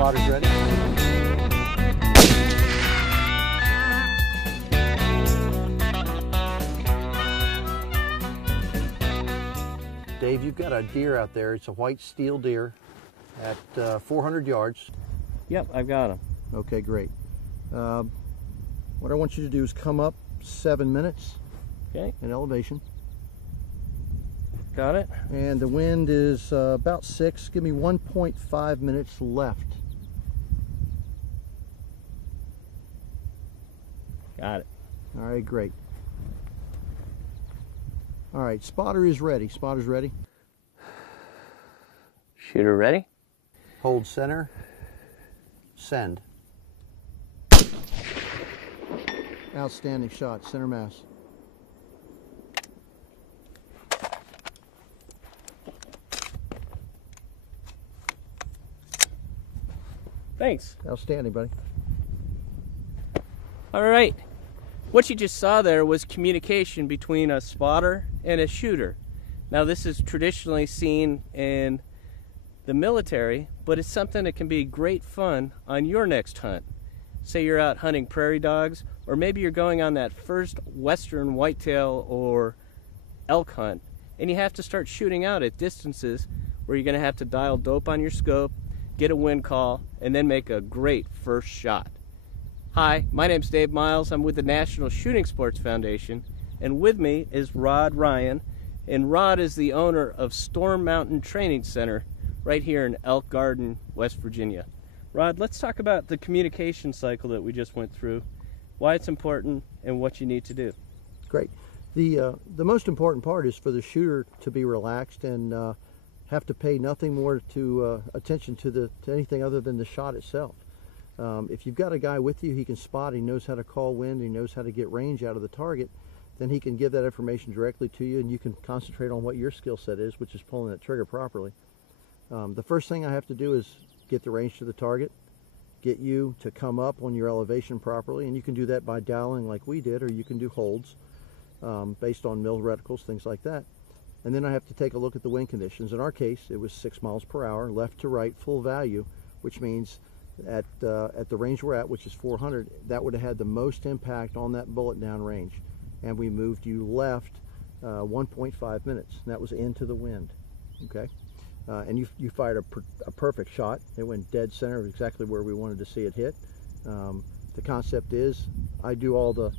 Spotter's ready. Dave, you've got a deer out there. It's a white steel deer at 400 yards. Yep, I've got him. Okay, great. What I want you to do is come up 7 minutes in elevation. Got it. And the wind is about 6. Give me 1.5 minutes left. Got it. All right, great. All right, spotter is ready. Spotter's ready. Shooter ready. Hold center. Send. Outstanding shot. Center mass. Thanks. Outstanding, buddy. All right. What you just saw there was communication between a spotter and a shooter. Now, this is traditionally seen in the military, but it's something that can be great fun on your next hunt. Say you're out hunting prairie dogs, or maybe you're going on that first western whitetail or elk hunt, and you have to start shooting out at distances where you're going to have to dial dope on your scope, get a wind call, and then make a great first shot. Hi, my name's Dave Miles. I'm with the National Shooting Sports Foundation, and with me is Rod Ryan, and Rod is the owner of Storm Mountain Training Center right here in Elk Garden, West Virginia. Rod, let's talk about the communication cycle that we just went through, why it's important, and what you need to do. Great. The most important part is for the shooter to be relaxed and have to pay nothing more to attention to anything other than the shot itself. If you've got a guy with you, he can spot, he knows how to call wind, he knows how to get range out of the target, then he can give that information directly to you, and you can concentrate on what your skill set is, which is pulling that trigger properly. The first thing I have to do is get the range to the target, get you to come up on your elevation properly, and you can do that by dialing like we did, or you can do holds based on mill reticles, things like that. And then I have to take a look at the wind conditions. In our case, it was 6 miles per hour, left to right, full value, which means at the range we're at, which is 400, that would have had the most impact on that bullet down range. And we moved you left 1.5 minutes, and that was into the wind, okay? And you fired a perfect shot. It went dead center, exactly where we wanted to see it hit. The concept is I do all the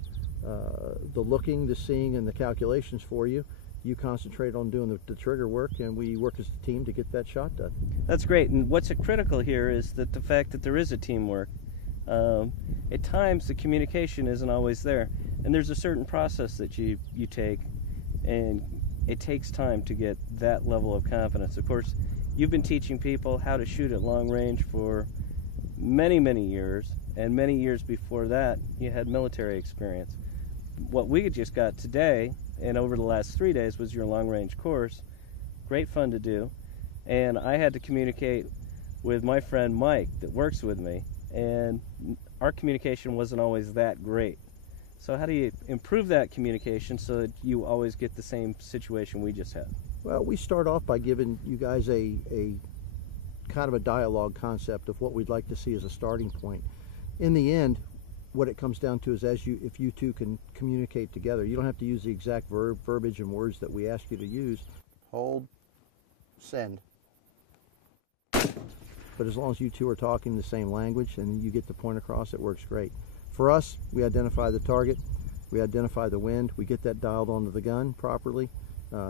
looking, the seeing, and the calculations for you. You concentrate on doing the trigger work, and we work as a team to get that shot done. That's great, and what's critical here is that the fact that there is a teamwork. At times the communication isn't always there, and there's a certain process that you take, and it takes time to get that level of confidence. Of course, you've been teaching people how to shoot at long range for many, many years, and many years before that you had military experience. What we just got today and over the last 3 days was your long range course. Great fun to do, and I had to communicate with my friend Mike that works with me, and our communication wasn't always that great. So how do you improve that communication so that you always get the same situation we just had? Well, we start off by giving you guys a kind of a dialogue concept of what we'd like to see as a starting point. In the end, what it comes down to is if you two can communicate together. You don't have to use the exact verbiage and words that we ask you to use. Hold, send. But as long as you two are talking the same language and you get the point across, it works great. For us, we identify the target, we identify the wind, we get that dialed onto the gun properly.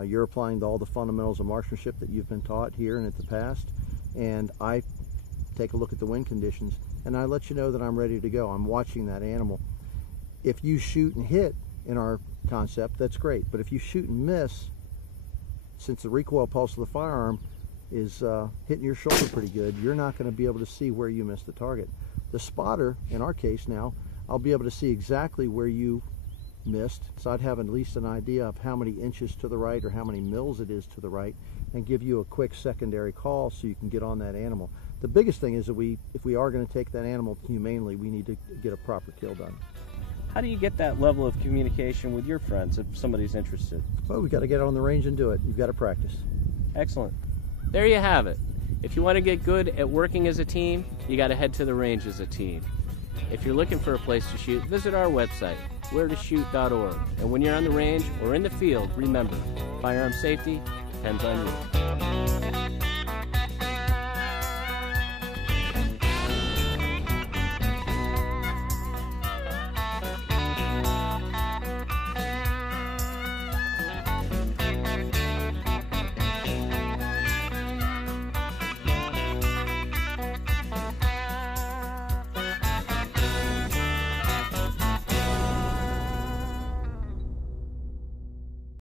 You're applying all the fundamentals of marksmanship that you've been taught here and at the past, and I take a look at the wind conditions, and I let you know that I'm ready to go. I'm watching that animal. If you shoot and hit in our concept, that's great, but if you shoot and miss, since the recoil pulse of the firearm is hitting your shoulder pretty good, you're not going to be able to see where you missed the target. The spotter, in our case now, I'll be able to see exactly where you missed, so I'd have at least an idea of how many inches to the right or how many mils it is to the right, and give you a quick secondary call so you can get on that animal. The biggest thing is that if we are going to take that animal humanely, we need to get a proper kill done. How do you get that level of communication with your friends if somebody's interested? Well, we've got to get on the range and do it. You've got to practice. Excellent. There you have it. If you want to get good at working as a team, you got to head to the range as a team. If you're looking for a place to shoot, visit our website, wheretoshoot.org. And when you're on the range or in the field, remember, firearm safety depends on you.